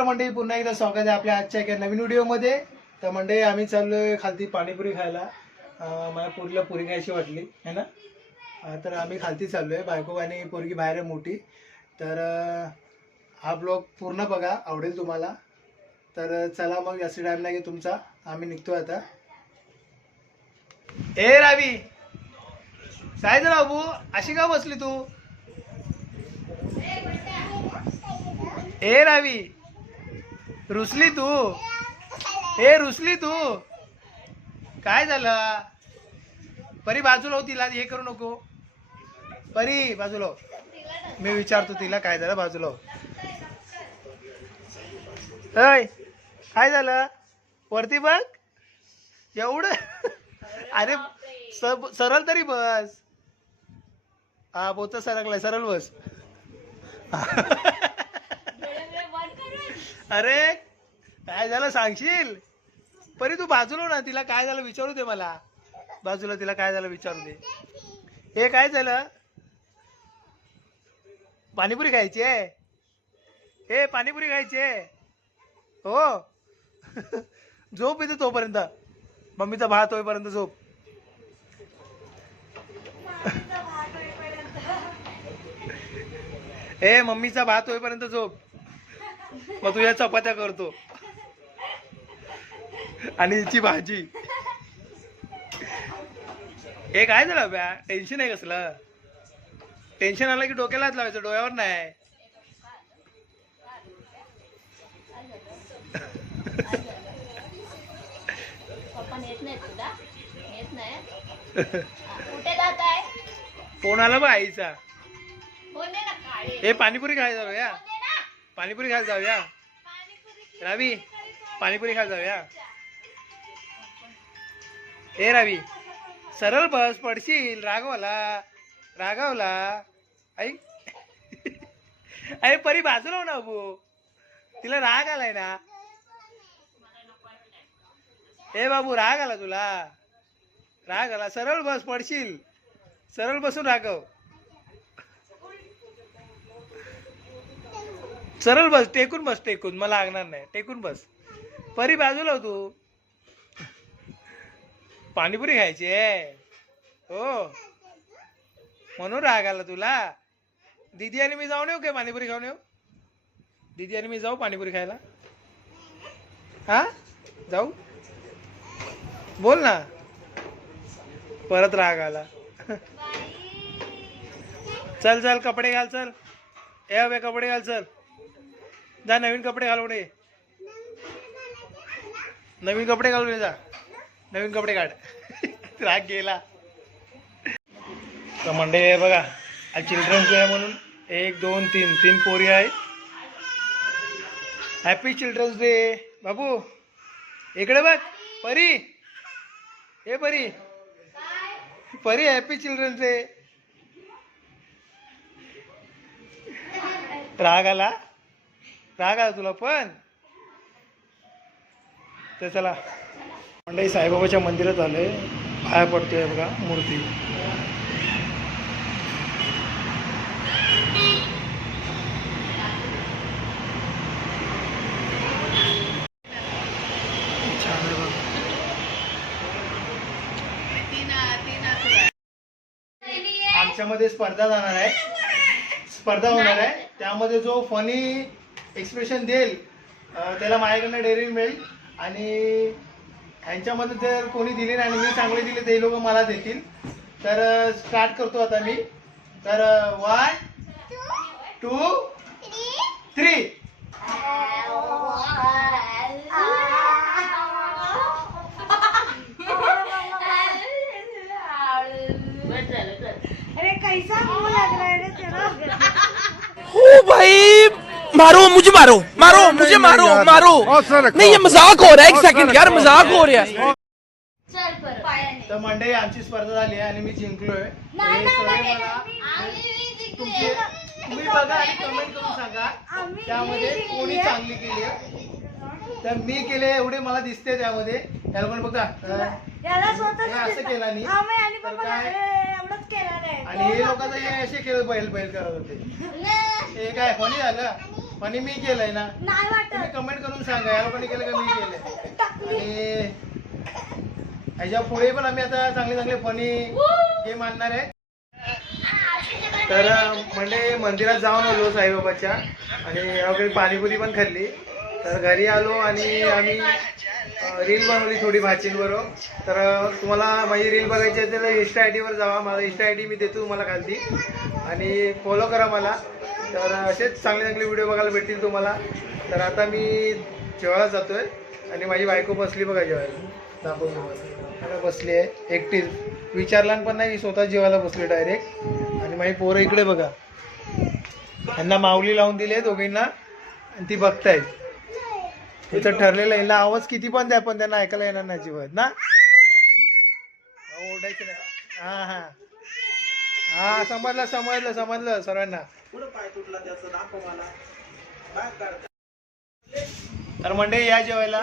नमस्कार मंडळी, पुन्हा एकदा स्वागत आहे आपल्या आजच्या एका नवीन व्हिडिओमध्ये. तर मंडळी आम्ही चाललोय खालती पाणीपुरी खायला. मला पुरीला पुरी खायची वाटली है ना, तर आम्ही खालती चाललोय. बायको आणि पोरगी बाहेर आहे मोठी. तर हा ब्लॉग पूर्ण बघा, आवडेल तुम्हाला. तर चला मग, जास्त टाइम नाही तुमचा, आम्ही निघतोय आता. ए रावी, काय झालं बाबू, अशी का बसली तू? ए रावी, रुसली तू? ए रुसली तू? काय झालं? परी बाजूला हो, तिला हे करू नको. परी बाजूला हो, मी विचारतो तिला काय झालं. बाजूला हो. अय, काय झालं? वरती बघ. एवढं अरे सरळ तरी बस. हा बोत सरकलाय, सरळ बस. अरे काय झालं सांगशील? परी तू बाजूला ना, तिला काय झालं विचारू दे मला. बाजूला तिला काय झालं विचारू दे. हे काय झालं? पाणीपुरी खायची आहे? हे पाणीपुरी खायची आहे हो? झोप इथे तोपर्यंत, मम्मीचा भात होईपर्यंत झोप. ए मम्मीचा भात होईपर्यंत झोप, मग तुझ्या चपात्या करतो आणि हिची भाजी. हे काय झालं बॅ? टेन्शन आहे कसलं? टेन्शन आलं की डोक्याला हात लावायचं, डोळ्यावर नाही. फोन आला बा आईचा. हे पाणीपुरी खायला जाऊया, पाणीपुरी खायला जाऊया. रावी, पाणीपुरी खायला जाऊया. ए रावी, सरळ बस, पडशील. रागवला, रागावला. आई अरे परी बाजूला हो ना अबू, तिला राग आलाय ना. ए बाबू, राग आला तुला? राग आला? सरळ बस, पडशील. सरळ बसून रागव. सरळ बस, टेकून बस. टेकून मला लागणार नाही, टेकून बस. परी बाजूला हो तू. पाणीपुरी खायची आहे हो, म्हणून राग आला तुला. दीदी आणि मी जाऊन येऊ काय पाणीपुरी खाऊन येऊ? दीदी आणि मी जाऊ पाणीपुरी खायला? हा जाऊ? बोल ना. परत राग आला. चल चल, कपडे घाल. चल ए अबे, कपडे घाल. चल जा, नवीन कपडे घालून ये. नवीन कपडे घालून ये, जा नवीन कपडे काढ. राग गेला. तर मंडळी बघा, आज चिल्ड्रन्स डे आहे म्हणून 1 2 3 पोरी आहे. Happy children's day. बाबू इकडे बघ. परी, हे परी, परी हॅपी चिल्ड्रन्स डे. राग आला? राग आला तुला पण? तर चला मंडळी, साईबाबाच्या मंदिरात आलोय, पाया पडतोय बघा मूर्ती. छान आहे बघा. आमच्यामध्ये स्पर्धा जाणार आहे, स्पर्धा होणार आहे. त्यामध्ये जो फनी एक्सप्रेशन देईल त्याला माझ्याकडनं डेअरी मिळेल. आणि ह्यांच्यामध्ये जर कोणी दिले नाही आणि मी चांगले दिले ते लोक मला देतील. तर स्टार्ट करतो आता मी. तर 1 2 3. अरे कैसा मुंह लग रहा है रे तेरा. ओ भाई, मारो मुझे, मारो मारो मुझे, मारो मारो. नहीं, ये मजाक हो रहा है. एक सेकंड यार, मजाक हो रहा है. तर मंडळी, आमची स्पर्धा झाली आहे आणि मी जिंकलोय. तुम्ही बघा आणि कमेंट करून सांगा त्यामध्ये कोणी चांगली केली. तर मी केले एवढे मला दिसते त्यामध्ये. त्या लोकांनी बघा असं केलं नाही, आणि हे लोक असे केलं बैल बैल करत होते. हे काय कोणी झालं? फनी मी केलंय ना, नाही वाटत. तुम्ही कमेंट करून सांगा या लोकांनी केलं का मी केलंय. आणि ह्याच्या पुढे पण आम्ही आता चांगले चांगले फनी गेम आणणार आहे. तर म्हणजे मंदिरात जाऊन आलो साईबाबाच्या आणि यावेळी पाणीपुरी पण खाल्ली. तर घरी आलो आणि आम्ही रील बनवली थोडी भाचींबरोबर. तर तुम्हाला माझी रील बघायची असेल तर इंस्टा आय डीवर जावा. माझा इंस्टा आय डी मी देतो तुम्हाला खालती आणि फॉलो करा मला. तर असेच चांगले चांगले व्हिडिओ बघायला भेटतील तुम्हाला. तर आता मी जेवायला जातोय आणि माझी बायको बसली बघा जेवायला. दाखवून तुम्हाला बसली आहे एकटीच, विचारला पण नाही, स्वतः जेवायला बसली डायरेक्ट. आणि माझी पोरं इकडे बघा, यांना माऊली लावून दिली दोघींना आणि ती बघतायत. तिचं ठरलेलं आहे, आवाज किती पण द्या पण त्यांना ऐकायला येणार नाही अजिबात ना, ओरडायचं नाही. हां हां हां समजलं समजलं समजलं सर्वांना. तर म्हणजे या जेवायला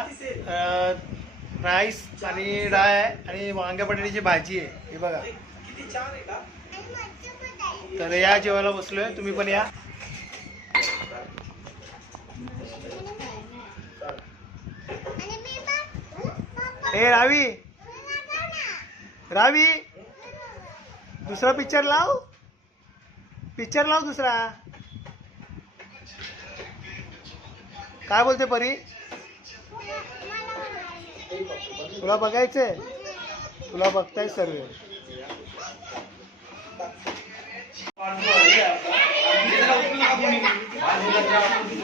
राईस आणि डाळ आहे आणि वांग्या बटाट्याची भाजी आहे हे बघा. तर या जेवायला बसलोय, तुम्ही पण या. ए रावी रावी दुसरा पिक्चर लाव, पिक्चर लाव दुसरा. काय बोलते परी, तुला बघायचंय, तुला बघताय सर्व.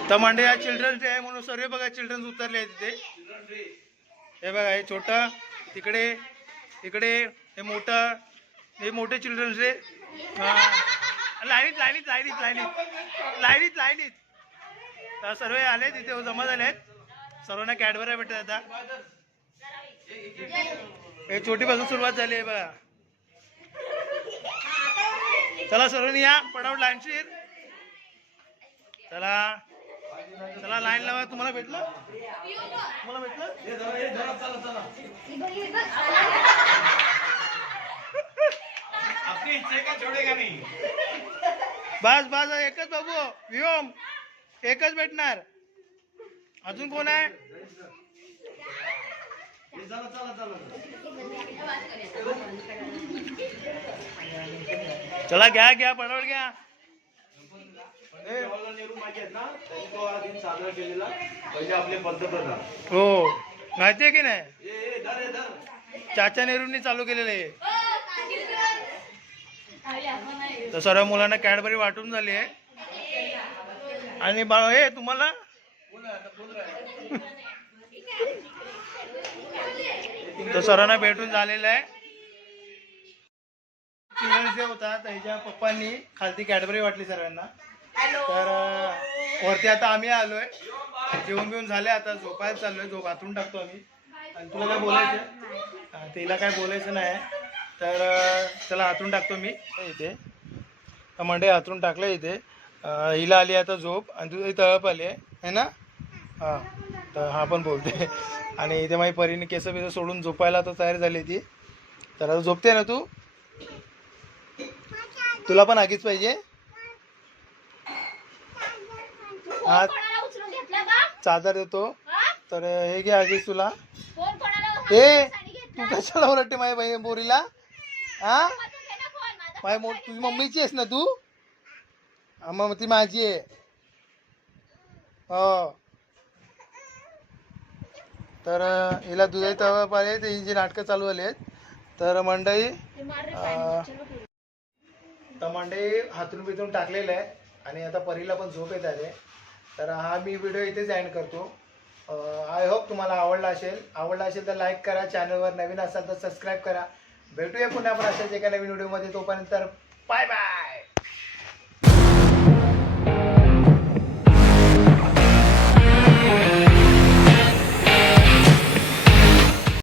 तर म्हणजे या चिल्ड्रन्स डे आहे म्हणून सर्व बघा चिल्ड्रन्स उतरले आहे तिथे. हे बघा हे छोटं तिकडे, इकडे हे मोठं, हे मोठे चिल्ड्रन्स डे. लाईनीत लाईनीत लाईनीत लाईनीत लाईनीत लाईनीत तर सर्व आले तिथे जमा झाले आहेत. सर्वांना कॅडबऱ्या भेटत आता. हे छोटीपासून सुरुवात झाली आहे बघा. चला सर्वांनी या पटापट लाईनशीर. चला चला लाईन लावा. तुम्हाला भेटलं, तुम्हाला भेटलं. बस बस एकच बाबू व्योम, एकच भेटणार. अजून कोण आहे. चला घ्या घ्या पटापट घ्या. हो माहितीये की नाही, चाचा नेहरूंनी चालू केलेलं आहे. तर सर्व मुलांना कॅडबरी वाटून झाली आहे. आणि हे तुम्हाला तर सर्वांना भेटून झालेलं आहे. चिल्ड्रन्स डे होता तर ह्याच्या पप्पांनी खालती कॅडबरी वाटली सर्वांना. तर वरती आता आम्ही आलोय, जेवण बिवून झाले, आता झोपायला चाललोय. झोप हातरून टाकतो आम्ही. आणि तुला काय बोलायचं, तिला काय बोलायचं नाही तर चला हातरून टाकतो मी इथे. तर मंडे हातरून टाकलं इथे. हिला आली आता झोप आणि तुझी तळप आली आहे ना. हां तर हा पण बोलते. आणि इथे माझी परीने केस बिस सोडून झोपायला तर तयार झाली ती. तर आता झोपते ना तू, तुला पण आगीच पाहिजे. हा चादर देतो. तर हे घे आगीच तुला. ए तू कशाला ओरडते माझ्या बहीण बोरीला. हा तुझी मम्मीची आहेस ना तू. मग ती माझी आहे. हो तर हिला दुधाई तवा पाहिजे तर ही जी नाटकं चालू झाली आहेत. तर मंडई हातून बिथून टाकलेलं आहे आणि आता परीला पण झोप येत आले. तर हा मी व्हिडिओ इथेच एंड करतो. आय होप तुम्हाला आवडला असेल तर लाईक करा. चॅनलवर नवीन असाल तर सबस्क्राईब करा. भेटूया पुन्हा आपण अशाच एका नवीन व्हिडिओमध्ये. तोपर्यंत बाय बाय.